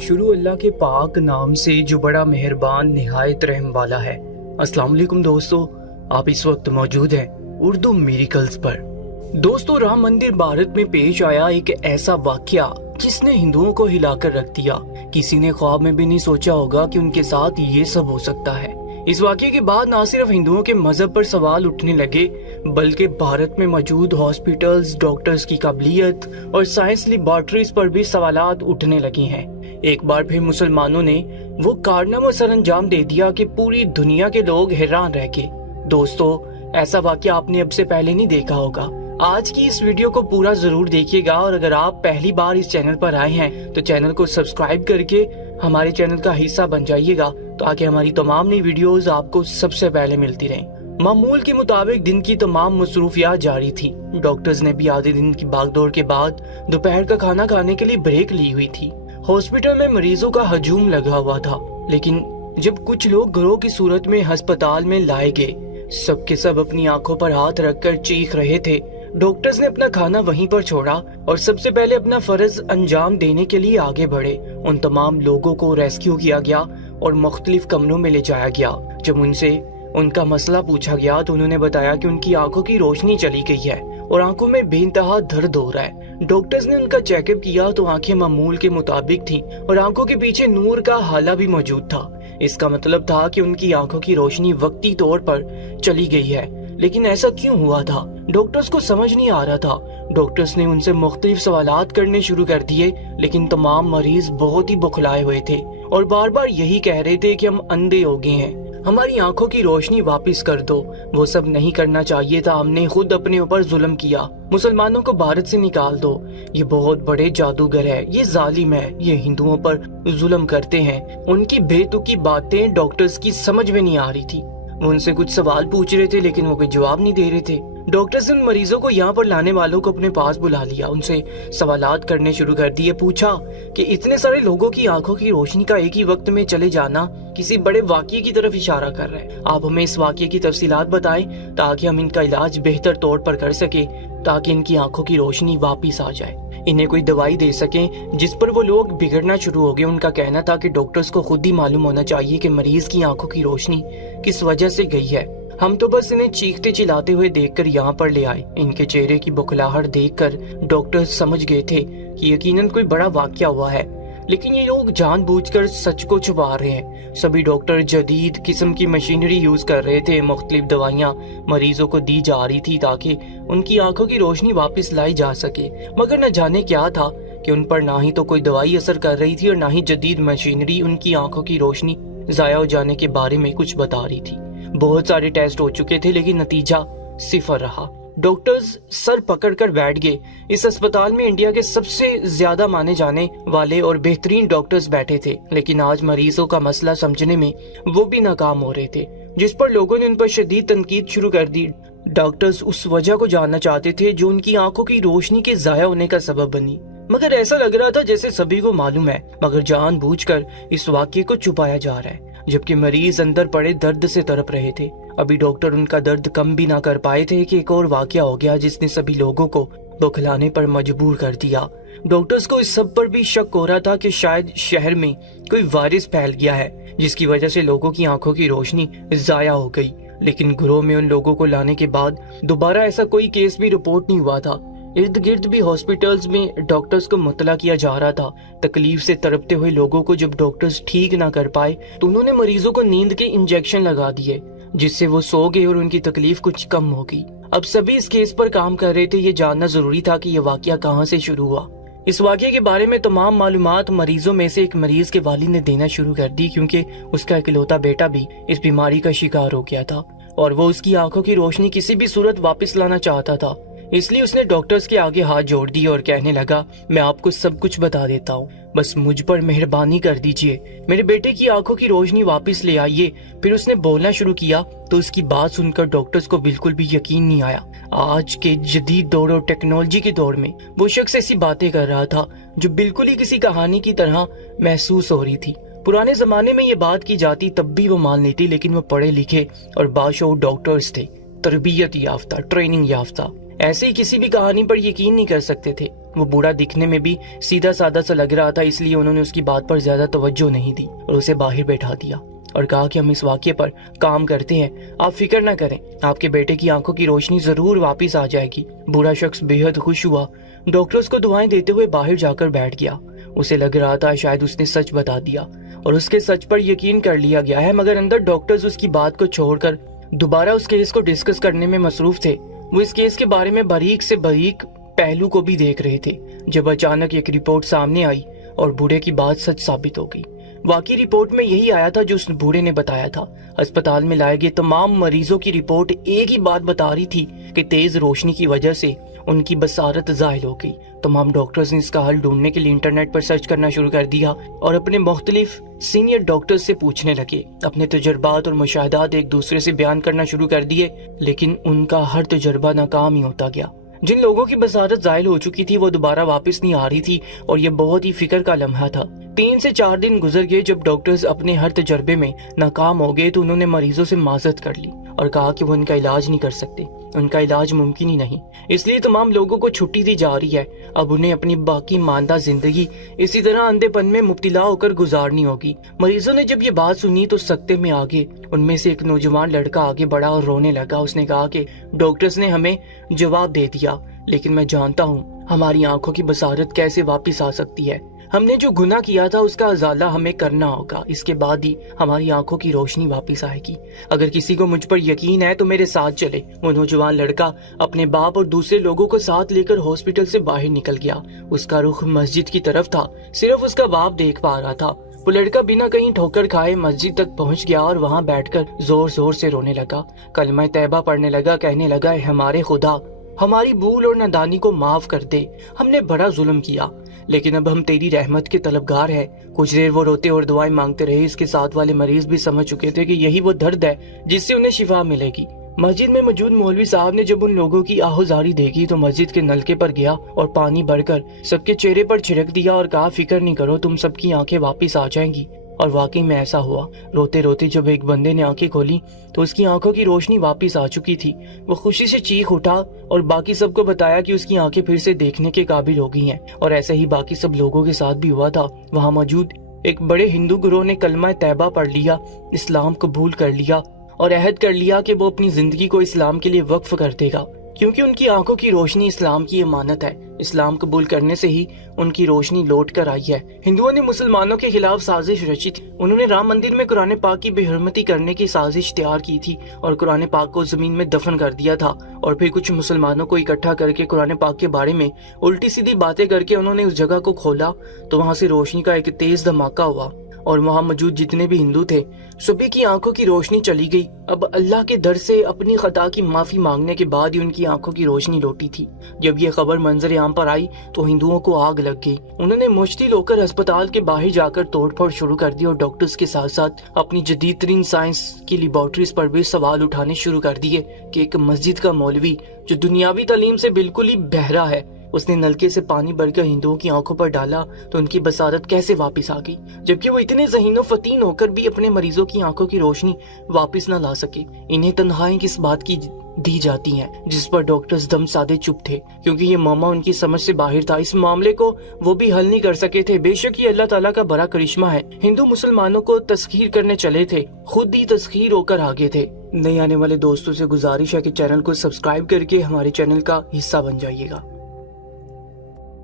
شروع اللہ کے پاک نام سے جو بڑا مہربان نہایت رحم والا ہے۔ السلام علیکم دوستو، آپ اس وقت موجود ہیں اردو میریکلز پر۔ دوستو، رام مندر بھارت میں پیش آیا ایک ایسا واقعہ جس نے ہندوؤں کو ہلا کر رکھ دیا۔ کسی نے خواب میں بھی نہیں سوچا ہوگا کہ ان کے ساتھ یہ سب ہو سکتا ہے۔ اس واقعے کے بعد نہ صرف ہندوؤں کے مذہب پر سوال اٹھنے لگے بلکہ بھارت میں موجود ہاسپٹلز، ڈاکٹرز کی قابلیت اور سائنس لیبارٹریز پر بھی سوالات اٹھنے لگے ہیں۔ ایک بار پھر مسلمانوں نے وہ کارنامہ سر انجام دے دیا کہ پوری دنیا کے لوگ حیران رہ گئے۔ دوستو، ایسا واقعہ آپ نے اب سے پہلے نہیں دیکھا ہوگا۔ آج کی اس ویڈیو کو پورا ضرور دیکھیے گا، اور اگر آپ پہلی بار اس چینل پر آئے ہیں تو چینل کو سبسکرائب کر کے ہمارے چینل کا حصہ بن جائیے گا تاکہ ہماری تمام نئی ویڈیوز آپ کو سب سے پہلے ملتی رہیں۔ معمول کے مطابق دن کی تمام مصروفیات جاری تھی۔ ڈاکٹرز نے بھی آدھے دن کی بھاگ دوڑ کے بعد دوپہر کا کھانا کھانے کے لیے بریک لی ہوئی تھی۔ ہاسپٹل میں مریضوں کا ہجوم لگا ہوا تھا، لیکن جب کچھ لوگ گروہ کی صورت میں ہسپتال میں لائے گئے، سب کے سب اپنی آنکھوں پر ہاتھ رکھ کر چیخ رہے تھے۔ ڈاکٹرز نے اپنا کھانا وہیں پر چھوڑا اور سب سے پہلے اپنا فرض انجام دینے کے لیے آگے بڑھے۔ ان تمام لوگوں کو ریسکیو کیا گیا اور مختلف کمروں میں لے جایا گیا۔ جب ان سے ان کا مسئلہ پوچھا گیا تو انہوں نے بتایا کہ ان کی آنکھوں کی روشنی چلی گئی ہے اور آنکھوں میں بے انتہا درد ہو رہا ہے۔ ڈاکٹرز نے ان کا چیک اپ کیا تو آنکھیں معمول کے مطابق تھیں اور آنکھوں کے پیچھے نور کا ہالہ بھی موجود تھا۔ اس کا مطلب تھا کہ ان کی آنکھوں کی روشنی وقتی طور پر چلی گئی ہے۔ لیکن ایسا کیوں ہوا تھا؟ ڈاکٹرز کو سمجھ نہیں آ رہا تھا۔ ڈاکٹرز نے ان سے مختلف سوالات کرنے شروع کر دیے، لیکن تمام مریض بہت ہی بخلائے ہوئے تھے اور بار بار یہی کہہ رہے تھے کہ ہم اندھے ہو گئے ہیں، ہماری آنکھوں کی روشنی واپس کر دو۔ وہ سب نہیں کرنا چاہیے تھا، ہم نے خود اپنے اوپر ظلم کیا۔ مسلمانوں کو بھارت سے نکال دو، یہ بہت بڑے جادوگر ہے، یہ ظالم ہے، یہ ہندوؤں پر ظلم کرتے ہیں۔ ان کی بے تکی باتیں ڈاکٹرز کی سمجھ میں نہیں آ رہی تھی۔ وہ ان سے کچھ سوال پوچھ رہے تھے لیکن وہ کوئی جواب نہیں دے رہے تھے۔ ڈاکٹرز نے ان مریضوں کو یہاں پر لانے والوں کو اپنے پاس بلا لیا، ان سے سوالات کرنے شروع کر دیے۔ پوچھا کہ اتنے سارے لوگوں کی آنکھوں کی روشنی کا ایک ہی وقت میں چلے جانا کسی بڑے واقعے کی طرف اشارہ کر رہا ہے۔ آپ ہمیں اس واقعے کی تفصیلات بتائیں تاکہ ہم ان کا علاج بہتر طور پر کر سکیں، تاکہ ان کی آنکھوں کی روشنی واپس آ جائے، انہیں کوئی دوائی دے سکیں۔ جس پر وہ لوگ بگڑنا شروع ہو گئے۔ ان کا کہنا تھا کہ ڈاکٹرز کو خود ہی معلوم ہونا چاہیے کہ مریض کی آنکھوں کی روشنی کس وجہ سے گئی ہے، ہم تو بس انہیں چیختے چلاتے ہوئے دیکھ کر یہاں پر لے آئے۔ ان کے چہرے کی بخلاہٹ دیکھ کر ڈاکٹر سمجھ گئے تھے کہ یقیناً کوئی بڑا واقعہ ہوا ہے، لیکن یہ لوگ جان بوجھ کر سچ کو چھپا رہے ہیں۔ سبھی ڈاکٹر جدید قسم کی مشینری یوز کر رہے تھے، مختلف دوائیاں مریضوں کو دی جا رہی تھی تاکہ ان کی آنکھوں کی روشنی واپس لائی جا سکے، مگر نہ جانے کیا تھا کہ ان پر نہ ہی تو کوئی دوائی اثر کر رہی تھی اور نہ ہی جدید مشینری ان کی آنکھوں کی روشنی ضائع ہو جانے کے بارے میں کچھ بتا رہی تھی۔ بہت سارے ٹیسٹ ہو چکے تھے لیکن نتیجہ صفر رہا۔ ڈاکٹرز سر پکڑ کر بیٹھ گئے۔ اس اسپتال میں انڈیا کے سب سے زیادہ مانے جانے والے اور بہترین ڈاکٹرز بیٹھے تھے، لیکن آج مریضوں کا مسئلہ سمجھنے میں وہ بھی ناکام ہو رہے تھے، جس پر لوگوں نے ان پر شدید تنقید شروع کر دی۔ ڈاکٹرز اس وجہ کو جاننا چاہتے تھے جو ان کی آنکھوں کی روشنی کے ضائع ہونے کا سبب بنی، مگر ایسا لگ رہا تھا جیسے سبھی کو معلوم ہے، مگر جان بوجھ کر اس واقعے کو چھپایا جا رہا ہے، جبکہ مریض اندر پڑے درد سے تڑپ رہے تھے۔ ابھی ڈاکٹر ان کا درد کم بھی نہ کر پائے تھے کہ ایک اور واقعہ ہو گیا جس نے سبھی لوگوں کو بخلانے پر مجبور کر دیا۔ ڈاکٹرز کو اس سب پر بھی شک ہو رہا تھا کہ شاید شہر میں کوئی وائرس پھیل گیا ہے جس کی وجہ سے لوگوں کی آنکھوں کی روشنی ضائع ہو گئی، لیکن گروہ میں ان لوگوں کو لانے کے بعد دوبارہ ایسا کوئی کیس بھی رپورٹ نہیں ہوا تھا۔ ارد گرد بھی ہاسپٹلز میں ڈاکٹرز کو مطلع کیا جا رہا تھا۔ تکلیف سے تڑپتے ہوئے لوگوں کو جب ڈاکٹرز ٹھیک نہ کر پائے تو انہوں نے مریضوں کو نیند کے انجیکشن لگا دیے، جس سے وہ سو گئے اور ان کی تکلیف کچھ کم ہو گئی۔ اب سبھی اس کیس پر کام کر رہے تھے، یہ جاننا ضروری تھا کہ یہ واقعہ کہاں سے شروع ہوا۔ اس واقعے کے بارے میں تمام معلومات مریضوں میں سے ایک مریض کے والد نے دینا شروع کر دی، کیونکہ اس کا اکلوتا بیٹا بھی اس بیماری کا شکار ہو گیا تھا اور وہ اس کی آنکھوں کی روشنی کسی بھی صورت واپس لانا چاہتا تھا۔ اس لیے اس نے ڈاکٹرز کے آگے ہاتھ جوڑ دیے اور کہنے لگا، میں آپ کو سب کچھ بتا دیتا ہوں، بس مجھ پر مہربانی کر دیجئے، میرے بیٹے کی آنکھوں کی روشنی واپس لے آئیے۔ پھر اس نے بولنا شروع کیا تو اس کی بات سن کر ڈاکٹرز کو بالکل بھی یقین نہیں آیا۔ آج کے جدید دور اور ٹیکنالوجی کے دور میں وہ شخص ایسی باتیں کر رہا تھا جو بالکل ہی کسی کہانی کی طرح محسوس ہو رہی تھی۔ پرانے زمانے میں یہ بات کی جاتی تب بھی وہ مان لیتی، لیکن وہ پڑھے لکھے اور باشعور ڈاکٹرز تھے، تربیت یافتہ، ٹریننگ یافتہ۔ ایسے ہی کسی بھی کہانی پر یقین نہیں کر سکتے تھے۔ وہ بوڑھا دکھنے میں بھی سیدھا سادہ سا لگ رہا تھا، اس لیے انہوں نے اس کی بات پر زیادہ توجہ نہیں دی اور اسے باہر بیٹھا دیا اور کہا کہ ہم اس واقعے پر کام کرتے ہیں، آپ فکر نہ کریں، آپ کے بیٹے کی آنکھوں کی روشنی ضرور واپس آ جائے گی۔ بوڑھا شخص بے حد خوش ہوا، ڈاکٹرز کو دعائیں دیتے ہوئے باہر جا کر بیٹھ گیا۔ اسے لگ رہا تھا شاید اس نے سچ بتا دیا اور اس کے سچ پر یقین کر لیا گیا ہے، مگر اندر ڈاکٹرز اس کی بات کو چھوڑ کر دوبارہ اس کیس کو ڈسکس کرنے میں مصروف تھے۔ وہ اس کیس کے بارے میں باریک سے باریک پہلو کو بھی دیکھ رہے تھے جب اچانک ایک رپورٹ سامنے آئی اور بوڑھے کی بات سچ ثابت ہو گئی۔ واقعی رپورٹ میں یہی آیا تھا جو اس بوڑھے نے بتایا تھا۔ اسپتال میں لائے گئے تمام مریضوں کی رپورٹ ایک ہی بات بتا رہی تھی کہ تیز روشنی کی وجہ سے ان کی بصارت زائل ہو گئی۔ تمام ڈاکٹرز نے اس کا حل ڈھونڈنے کے لیے انٹرنیٹ پر سرچ کرنا شروع کر دیا اور اپنے مختلف سینئر ڈاکٹرز سے پوچھنے لگے، اپنے تجربات اور مشاہدات ایک دوسرے سے بیان کرنا شروع کر دیے، لیکن ان کا ہر تجربہ ناکام ہی ہوتا گیا۔ جن لوگوں کی بصارت زائل ہو چکی تھی وہ دوبارہ واپس نہیں آ رہی تھی اور یہ بہت ہی فکر کا لمحہ تھا۔ 3 سے 4 دن گزر گئے۔ جب ڈاکٹرز اپنے ہر تجربے میں ناکام ہو گئے تو انہوں نے مریضوں سے معذرت کر لی اور کہا کہ وہ ان کا علاج نہیں کر سکتے، ان کا علاج ممکن ہی نہیں، اس لیے تمام لوگوں کو چھٹی دی جا رہی ہے۔ اب انہیں اپنی باقی ماندہ زندگی اسی طرح اندھے پن میں مبتلا ہو کر گزارنی ہوگی۔ مریضوں نے جب یہ بات سنی تو سکتے میں آگے۔ ان میں سے ایک نوجوان لڑکا آگے بڑھا اور رونے لگا۔ اس نے کہا کہ ڈاکٹرز نے ہمیں جواب دے دیا، لیکن میں جانتا ہوں ہماری آنکھوں کی بصارت کیسے واپس آ سکتی ہے۔ ہم نے جو گناہ کیا تھا اس کا ازالہ ہمیں کرنا ہوگا، اس کے بعد ہی ہماری آنکھوں کی روشنی واپس آئے گی۔ اگر کسی کو مجھ پر یقین ہے تو میرے ساتھ چلے۔ وہ نوجوان لڑکا اپنے باپ اور دوسرے لوگوں کو ساتھ لے کر ہاسپٹل سے باہر نکل گیا۔ اس کا رخ مسجد کی طرف تھا، صرف اس کا باپ دیکھ پا رہا تھا۔ وہ لڑکا بنا کہیں ٹھوکر کھائے مسجد تک پہنچ گیا اور وہاں بیٹھ کر زور زور سے رونے لگا، کلمہ طیبہ پڑھنے لگا، کہنے لگا، اے ہمارے خدا، ہماری بھول اور نادانی کو معاف کر دے، ہم نے بڑا ظلم کیا، لیکن اب ہم تیری رحمت کے طلبگار ہیں۔ کچھ دیر وہ روتے اور دعائیں مانگتے رہے۔ اس کے ساتھ والے مریض بھی سمجھ چکے تھے کہ یہی وہ درد ہے جس سے انہیں شفا ملے گی۔ مسجد میں موجود مولوی صاحب نے جب ان لوگوں کی آہوزاری دیکھی تو مسجد کے نلکے پر گیا اور پانی بھر کر سب کے چہرے پر چھڑک دیا اور کہا، فکر نہیں کرو، تم سب کی آنکھیں واپس آ جائیں گی۔ اور واقعی میں ایسا ہوا۔ روتے روتے جب ایک بندے نے آنکھیں کھولی تو اس کی آنکھوں کی روشنی واپس آ چکی تھی۔ وہ خوشی سے چیخ اٹھا اور باقی سب کو بتایا کہ اس کی آنکھیں پھر سے دیکھنے کے قابل ہو گئی ہیں، اور ایسے ہی باقی سب لوگوں کے ساتھ بھی ہوا تھا۔ وہاں موجود ایک بڑے ہندو گروہ نے کلمہ طیبہ پڑھ لیا، اسلام قبول کر لیا اور عہد کر لیا کہ وہ اپنی زندگی کو اسلام کے لیے وقف کر دے گا، کیونکہ ان کی آنکھوں کی روشنی اسلام کی امانت ہے۔ اسلام قبول کرنے سے ہی ان کی روشنی لوٹ کر آئی ہے۔ ہندوؤں نے مسلمانوں کے خلاف سازش رچی تھی۔ انہوں نے رام مندر میں قرآن پاک کی بے حرمتی کرنے کی سازش تیار کی تھی اور قرآن پاک کو زمین میں دفن کر دیا تھا، اور پھر کچھ مسلمانوں کو اکٹھا کر کے قرآن پاک کے بارے میں الٹی سیدھی باتیں کر کے انہوں نے اس جگہ کو کھولا تو وہاں سے روشنی کا ایک تیز دھماکہ ہوا اور وہاں موجود جتنے بھی ہندو تھے سبھی کی آنکھوں کی روشنی چلی گئی۔ اب اللہ کے در سے اپنی خطا کی معافی مانگنے کے بعد ہی ان کی آنکھوں کی روشنی لوٹی تھی۔ جب یہ خبر منظر عام پر آئی تو ہندوؤں کو آگ لگ گئی۔ انہوں نے مشتعل ہو کر ہسپتال کے باہر جا کر توڑ پھوڑ شروع کر دی اور ڈاکٹرز کے ساتھ ساتھ اپنی جدید ترین سائنس کی لیبارٹریز پر بھی سوال اٹھانے شروع کر دیے کہ ایک مسجد کا مولوی جو دنیاوی تعلیم سے بالکل ہی بہرا ہے، اس نے نلکے سے پانی بھر کر ہندوؤں کی آنکھوں پر ڈالا تو ان کی بصارت کیسے واپس آ گئی، جبکہ وہ اتنے ذہین و فطین ہو کر بھی اپنے مریضوں کی آنکھوں کی روشنی واپس نہ لا سکے۔ انہیں تنہائی کس بات کی دی جاتی ہیں جس پر ڈاکٹرز دم سادے چپ تھے، کیونکہ یہ معاملہ ان کی سمجھ سے باہر تھا۔ اس معاملے کو وہ بھی حل نہیں کر سکے تھے۔ بے شک یہ اللہ تعالیٰ کا بڑا کرشمہ ہے۔ ہندو مسلمانوں کو تسخیر کرنے چلے تھے، خود ہی تسخیر ہو کر آگے تھے۔ نئے آنے والے دوستوں سے گزارش ہے کہ چینل کو سبسکرائب کر کے ہمارے چینل کا حصہ بن جائیے گا۔